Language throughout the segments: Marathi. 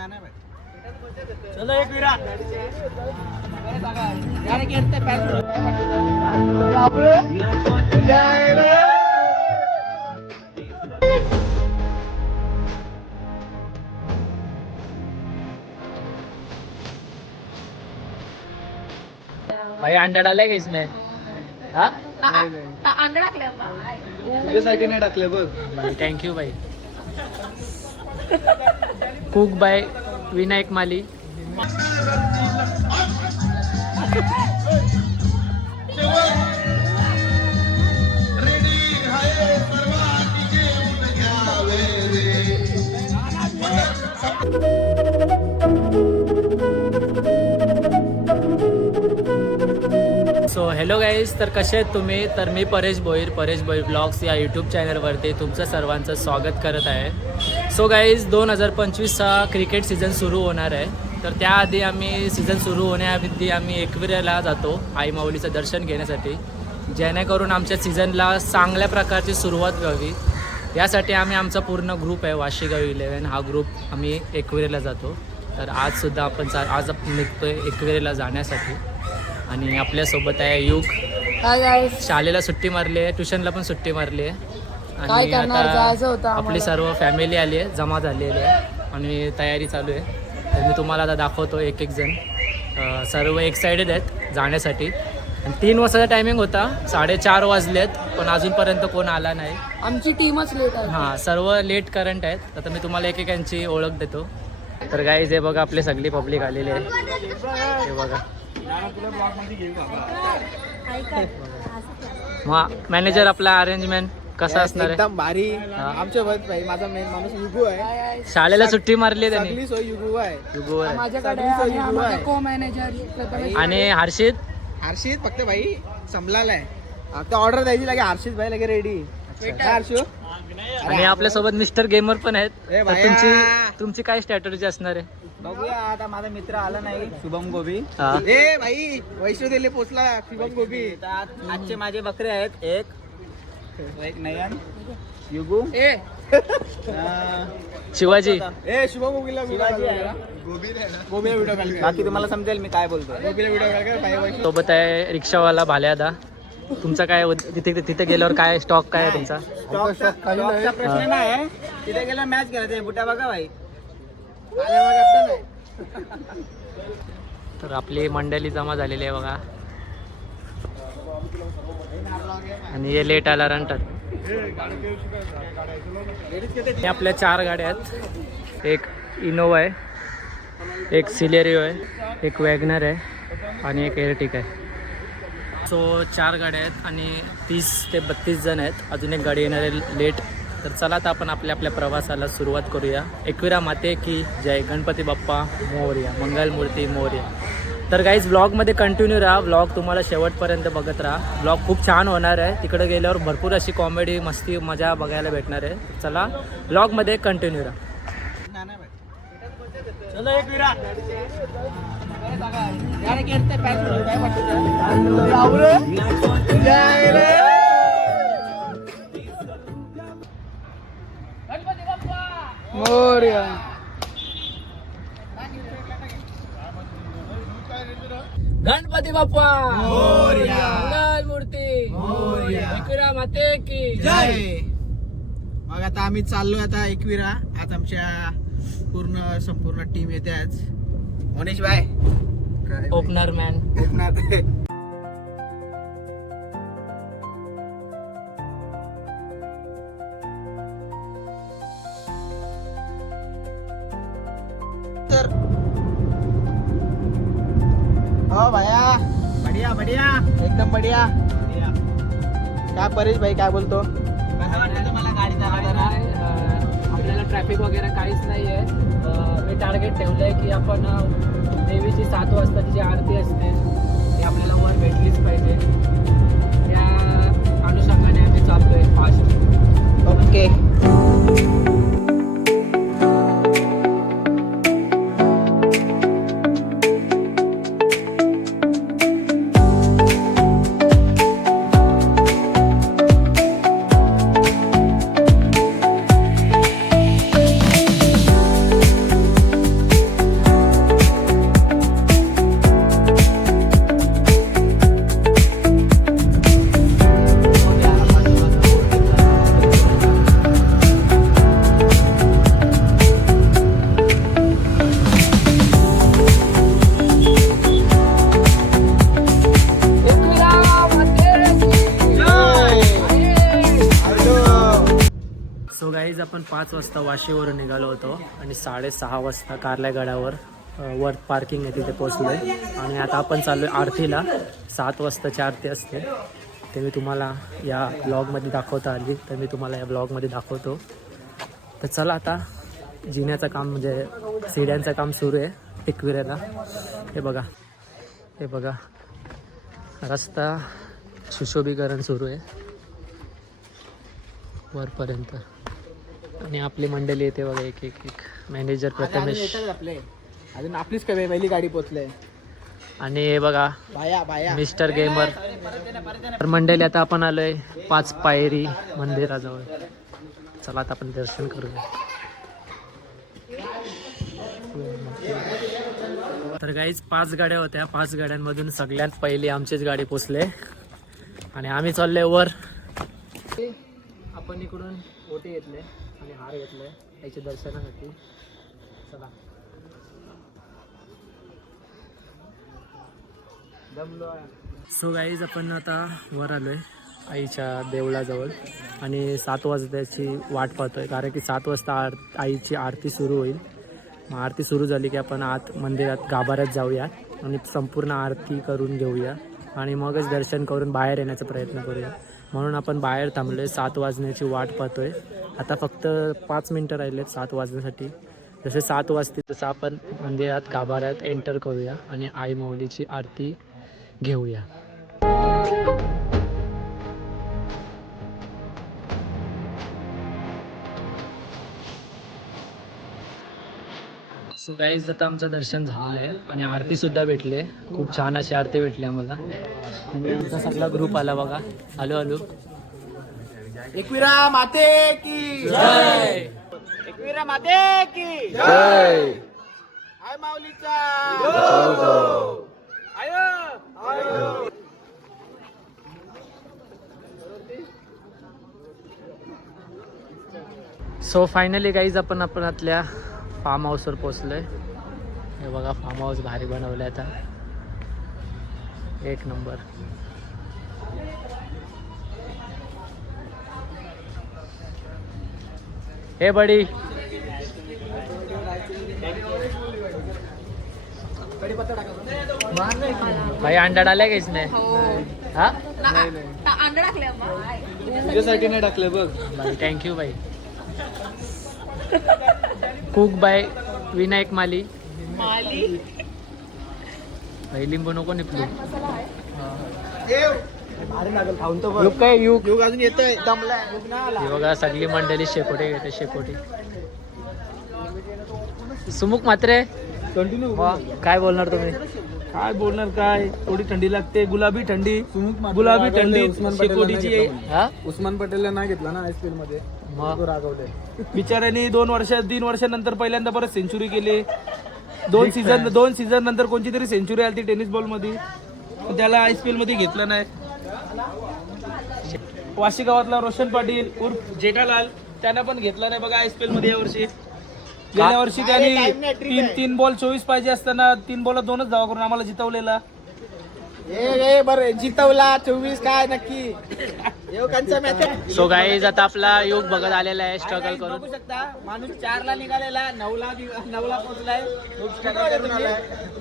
चलो एक विरा भाई अंडा डाला का इसमें? हाँ तुझ्यासाठी नाही टाकले बघ. थँक्यू भाई. कुक बाय विनायक माली. सो हॅलो गाईज, तर कसे आहेत तुम्ही? तर मी परेश भोईर ब्लॉग्स या यूट्यूब चॅनलवरती तुमचं सर्वांचं स्वागत करत आहे. सो गाईज 2025चा क्रिकेट सीझन सुरू होणार आहे. तर त्याआधी आम्ही सीझन सुरू होण्याआधी आम्ही एकविऱ्याला जातो आई माऊलीचं दर्शन घेण्यासाठी, जेणेकरून आमच्या सीझनला चांगल्या प्रकारची सुरुवात व्हावी. यासाठी आम्ही आमचा पूर्ण ग्रुप आहे वाशीगाव 11 हा ग्रुप आम्ही एकविरेला जातो. तर आजसुद्धा आज आपण निघतो आहे एकविरेला जाण्यासाठी. आणि आपल्यासोबत आहे युग. शाळेला सुट्टी मारली आहे, ट्युशनला पण सुट्टी मारली आहे. आणि आता आपली सर्व फॅमिली आली आहे, जमा झालेली आहे आणि तयारी चालू आहे. तर मी तुम्हाला आता दाखवतो एक एक जण. सर्व एक्सायटेड आहेत जाण्यासाठी. आणि 3 वाजताचा टायमिंग होता, 4:30 वाजलेत पण अजूनपर्यंत कोण आला नाही. आमची टीमच लेट आहे. हां, सर्व लेट करंट आहेत. आता मी तुम्हाला एकेकांची ओळख देतो. तर गाईज हे बघा, आपली सगळी पब्लिक आलेली आहे. हे बघा, मॅनेजर आपला अरेंजमेंट कसा असणार आहे? एकदम भारी. आमच्या भाई माझा मेन माणूस युगू आहे. शाळेला सुट्टी मारली आहे त्यांनी. सगळी सोय युगू आहे. युगो आहे माझ्याकडे को मॅनेजर आणि हर्षित फक्त भाई संभलाला आहे. आता ऑर्डर द्यायची लागे. हर्षित भाई लगे रेडी. हर्षू आणि आपल्यासोबत मिस्टर गेमर पण आहेत. ए तर भाया. तुमची काय स्ट्रॅटेजी असणार आहे? बघूया. आता माझा मित्र आला नाही, शुभम गोबी. हा. ए भाई वैष्णोदेवीला पोचला शुभम गोबी. आजचे माझे बकरे आहेत. एक नयन, युगू, शिवाजी. ए शुभम गोबीला गोबीला व्हिडिओ कॉल. बाकी तुम्हाला समजेल मी काय बोलतो. गोबीला व्हिडिओ कॉल. सोबत आहे रिक्षावाला भाल्यादा. तुमचा काय तिथे गेल्यावर काय स्टॉक काय आहे तुमचा? स्टॉकचा प्रश्न नाही. तिथे गेला मॅच खेळायचा. बुटा बघा भाई. तर आपली मंडळी जमा झालेली आहे बघा. आणि हे लेट आला रंटर. आपल्या 4 गाड्या आहेत. एक इनोवा आहे, एक सिलेरिओ आहे, एक वॅगनर आहे आणि एक एअरटिक आहे. सो 4 गाड्या आहेत आणि 30 ते 32 जण आहेत. अजून एक गाडी येणार आहे लेट. तर चला आता आपण आपल्या प्रवासाला सुरुवात करूया. एकविरा माते की जय, गणपती बाप्पा मोरया, मंगलमूर्ती मोरया. तर गाईज ब्लॉगमध्ये कंटिन्यू राहा. ब्लॉग तुम्हाला शेवटपर्यंत बघत राहा. ब्लॉग खूप छान होणार आहे. तिकडे गेल्यावर भरपूर अशी कॉमेडी मस्ती मजा बघायला भेटणार आहे. चला ब्लॉगमध्ये कंटिन्यू राहा. चलो एक विरा मोरया. गणपती बाप्पा मोरया, मंगलमूर्ती मोरया, एकविरा माते की जय. मग आता आम्ही चाललोय आता एकविरा. आज आमच्या संपूर्ण टीम येते आज. मनीष भाई ओपनर मॅन. तर हो भैया, बढिया बढिया एकदम बढिया. काय परेश भाई काय बोलतो? कसं वाटतं तुम्हाला गाडी चालवताना? आपल्याला ट्रॅफिक वगैरे काहीच नाही आहे. मी टार्गेट ठेवलं आहे की आपण देवीची 7 वाजता जी आरती असते ती आपल्याला वर भेटलीच पाहिजे. त्या अनुषंगाने आम्ही चाललो आहे फास्ट. ओके. आपण 5 वाजता वाशीवरून निघालो होतो आणि 6:30 वाजता कारल्या गडावर वर पार्किंग आहे तिथे पोचलो आहे. आणि आता आपण चाललो आहे आरतीला. 7 वाजताची आरती असते, ते मी तुम्हाला या ब्लॉगमध्ये दाखवता आली, तर मी तुम्हाला या ब्लॉगमध्ये दाखवतो. तर चला आता जिन्याचं काम म्हणजे सीड्यांचं काम सुरू आहे टिकविऱ्याला. हे बघा रस्ता सुशोभीकरण सुरू आहे वरपर्यंत. आणि आपली मंडळी येते बघा, एक मॅनेजर प्रथमेश आपले अजून आपलीच कमी पहिली गाडी पोचले. आणि हे बघा बाया मिस्टर गेमर. तर मंडळी आता आपण आलोय 5 पायरी मंदिराजवळ. चला आता आपण दर्शन करूया. तर गाईज 5 गाड्या होत्या, 5 गाड्यांमधून सगळ्यात पहिली आमचीच गाडी पोचले आणि आम्ही चाललोय वर. आपण इकडून ओटी घेतले आणि हार घेतले याच्या दर्शनासाठी. चला सो गाईज आपण आता वर आलोय आईच्या देवळाजवळ आणि 7 वाजताची वाट पाहतोय, कारण की 7 वाजता आईची आरती सुरू होईल. मग आरती सुरू झाली की आपण आत मंदिरात गाभाऱ्यात जाऊया आणि संपूर्ण आरती करून घेऊया आणि मगच दर्शन करून बाहेर येण्याचा प्रयत्न करूया. म्हणून आपण बाहेर थांबलोय, 7 वाजण्याची वाट पाहतोय. आता फक्त 5 मिनटं राहिलेत 7 वाजण्यासाठी. जसे 7 वाजतील तसं आपण मंदिरात गाभाऱ्यात एंटर करूया आणि आई माऊलीची आरती घेऊया. सो गाईज आता आमचं दर्शन झालेलं आहे आणि आरती सुद्धा भेटली. खूप छान अशी आरती भेटली आम्हाला आणि आमचा सगळा ग्रुप आला बघा. हॅलो एकविरा माते की जय. एकविरा माते की जय. आय माऊलीचा आयो. सो फायनली गाईज आपण आपल्या फार्म हाऊसवर पोचलोय. हे बघा फार्म हाऊस भारी बनवलं आहे आता, एक नंबर. हे बडी भाई अंडा डाला का इसमें? हाँ तुझ्यासाठी नाही टाकले बघ भाई. थँक्यू भाई. कुक बाय विनायक माली. भाई लिंबू नको निपलू. युग काय युग अजून येतोय दमलाय युग ना आला. हे बघा सगळी मंडळी शेकोटी घेते शेकोटी. सुमुख मात्रे कंटिन्यू काय बोलणार तुम्ही? काय बोलणार, काय थोडी थंडी लागते. गुलाबी थंडी, गुलाबी थंडी शेकोटीची. हा उस्मान पटेलला नाही घेतला ना आयपीएल मध्ये, मग रागवले बिचाऱ्यांनी. 3 वर्षानंतर पहिल्यांदा परत सेंचुरी केली. 2 सीझन नंतर कोणती तरी सेंचुरी आली टेनिस बॉल मध्ये, त्याला आयपीएल मध्ये घेतलं नाही. वाशी गावातला रोशन पाटील उर्फ जेठालाल, त्यांना पण घेतला नाही बघा आयपीएल मध्ये यावर्षी. गेल्या वर्षी त्यांनी 3 बॉल 24 पाहिजे असताना 3 बॉल 2च धावा करून आम्हाला जितवलेला. बरं जितवला 24 काय नक्की. सो गाईज आता आपला युग बघत आलेला आहे स्ट्रगल करून. बघू शकता माणूस 4ला निघालेला 9ला पोहोचलाय.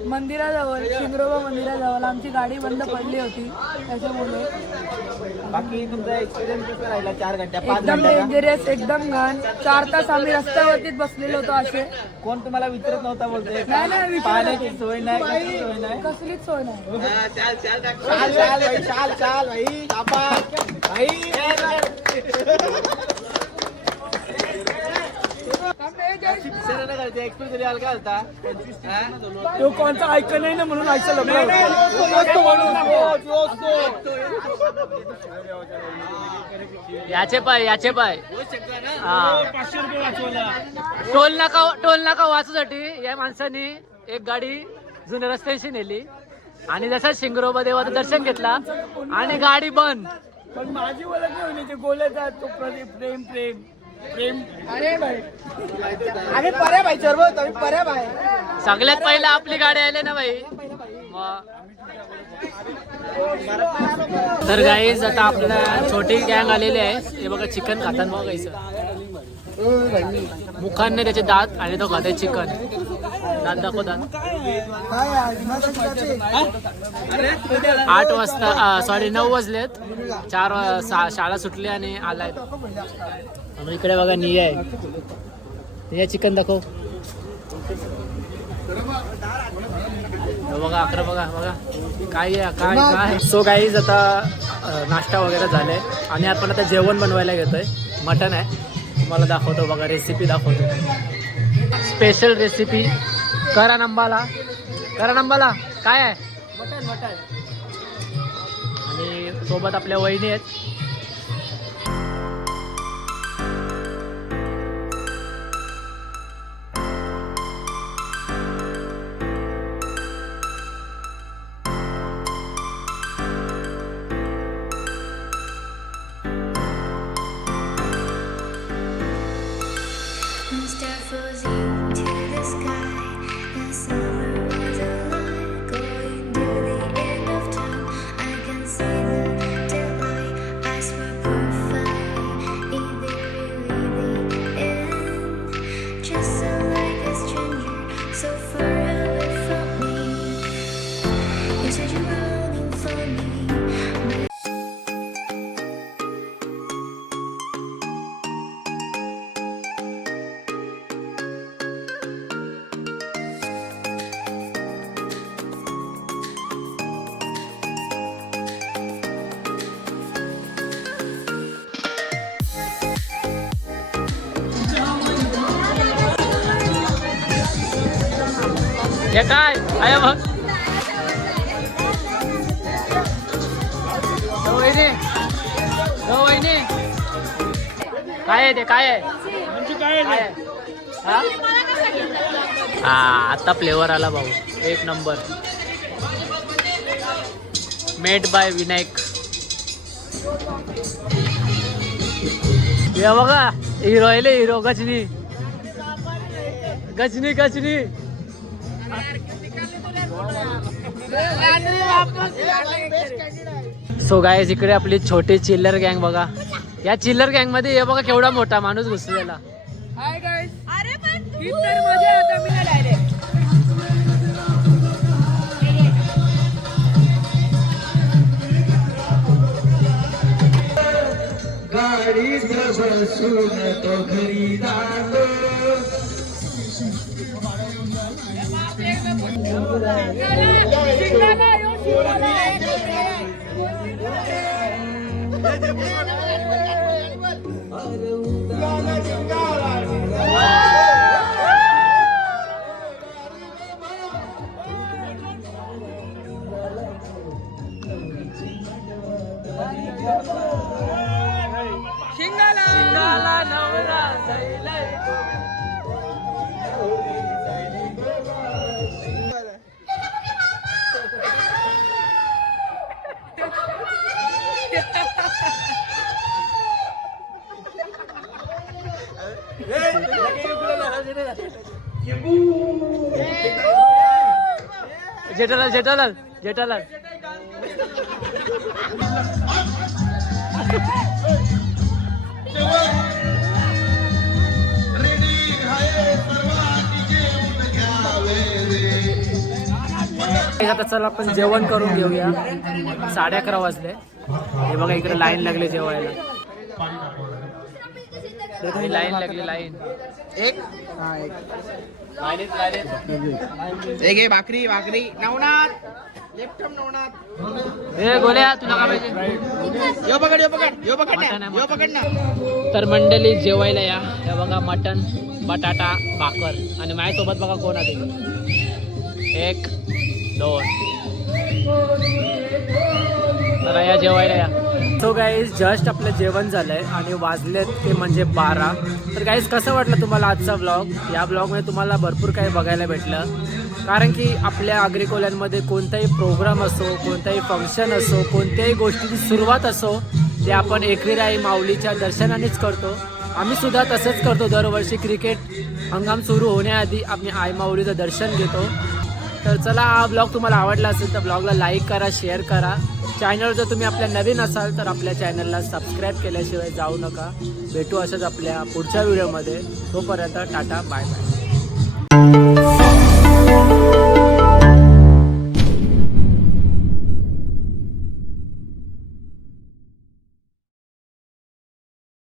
मंदिराजवळ शिंगरोबा मंदिराजवळ आमची गाडी बंद पडली होती, त्याच्यामुळे बाकी तुमचा एक्सपिरियन्स कसा राहिला 4 घंट्या 5 एकदम घंट्याचा? डेंजरियस, एकदम घाण. 4 तास आम्ही रस्त्यावरतीच बसलेलो होतो असे. कोण तुम्हाला विचारत नव्हता बोलतोय? नाही विचारत पाण्याची होते. सोय नाही, कसली सोय नाही. कसलीच सोय नाही. चाल भाई शाबाश भाई. तो कोणता ऐकलं नाही ना म्हणून ऐकलं. याचे पाय हा. 500 रुपये वाचवला. टोल नाका वाचूसाठी या माणसाने एक गाडी जुन्या रस्त्याशी नेली आणि जसा शिंगरोबा देवाचं दर्शन घेतला आणि गाडी बंद. पण माझी ओळख नाही होती. ते बोलत तो प्रेम प्रेम प्रेम. अरे भाई आम्ही पर्या भाई चरवत आम्ही पर्या भाई. सगळ्यात पहिला आपली गाडी आली ना भाई. तर गाईज आता आपल्याला छोटी गँग आलेली आहे. हे बघा चिकन खाताना बघायचं. मुखांनी त्याचे दात आणि तो खाते चिकन. दात दाखव दात. 8 वाजता सॉरी 9 वाजलेत. 4 शाळा सुटली आणि आलाय. आणि इकडे बघा निया आहे. निया चिकन दाखव. बघा अकरा बघा बघा काय आहे काय काय. सो गाईज आता नाश्ता वगैरे झाले आणि आपण आता जेवण बनवायला घेतोय. मटन आहे. तुम्हाला दाखवतो बघा रेसिपी दाखवतो. स्पेशल रेसिपी करा नंबाला काय आहे मटन मटन. आणि सोबत आपल्या वहिनी आहेत. Start frozen to the sky. The summer was alive, going to the end of time. I can see the daylight. I swear perfect. Is it really the end? Just so like a stranger, so far away from me. You said you're running for me. हे काय आहे बघ. वहिनी काय आहे ते काय आहे काय आहे? हा आता फ्लेवर आला भाऊ. एक नंबर. Made by Vinayak. हे बघा हिरो आहे hero. Ghajini Ghajini Ghajini. So guys इकडे आपली छोटी चिल्लर गँग बघा. या चिल्लर गँग मध्ये हे बघा केवढा मोठा माणूस घुसलेला. Hi guys. अरे पण ही तर मजा आता मी डायरेक्ट. गाडीत बसून तो घरी जातो. शिंगाला नवरा जाईलाय. जेठालाल जेठालाल जेठालाल. आता चला आपण जेवण करून घेऊया. 11:30 वाजले. हे बघा इकडे लाईन लागली जेवायला. लाईन लागली लाईन. एक लाईनीत भाकरी भाकरी नवनाथ. लेफ्टम नवनाथ. हे गोल्या तुला काय पाहिजे. यो पकड यो पकड यो पकड ना यो पकड ना. तर मंडळी जेवायला या. हे बघा मटन बटाटा भाकर आणि माझ्यासोबत बघा कोण आहे. 1 2 तर या जेवायला या. सो गाईज जस्ट आपलं जेवण झालंय आणि वाजलेत ते म्हणजे 12. तर गाईज कसं वाटलं तुम्हाला आजचा ब्लॉग. या ब्लॉगमध्ये तुम्हाला भरपूर काही बघायला भेटलं. कारण की आपल्या अग्रिकोल्यांमध्ये कोणताही प्रोग्राम असो, कोणताही फंक्शन असो, कोणत्याही गोष्टीची सुरुवात असो, ते आपण एकविरा आई माऊलीच्या दर्शनानेच करतो. आम्ही सुद्धा तसंच करतो. दरवर्षी क्रिकेट हंगाम सुरू होण्याआधी आम्ही आई माऊलीचं दर्शन घेतो. तर चला, हा ब्लॉग तुम्हाला आवडला असेल तर ब्लॉगला लाईक करा, शेअर करा. चॅनल जर तुम्ही आपल्या नवीन असाल तर आपल्या चॅनलला सबस्क्राईब केल्याशिवाय जाऊ नका. भेटू अशाच आपल्या पुढच्या व्हिडिओमध्ये. तोपर्यंत टाटा, बाय बाय.